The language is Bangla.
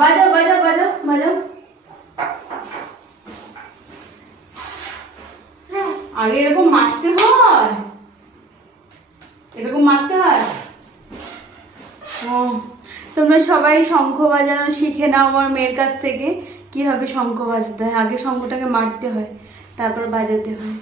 বাজাও বাজাও বাজাও বাজাও। আগে এরকম মারতে হয়, এরকম মারতে হয়। ও, তোমরা সবাই শঙ্খ বাজানো শিখে নাও আমার মেয়ের কাছ থেকে, কিভাবে শঙ্খ বাজাতে হয়। আগে শঙ্খটাকে মারতে হয়, তারপর বাজাতে হয়।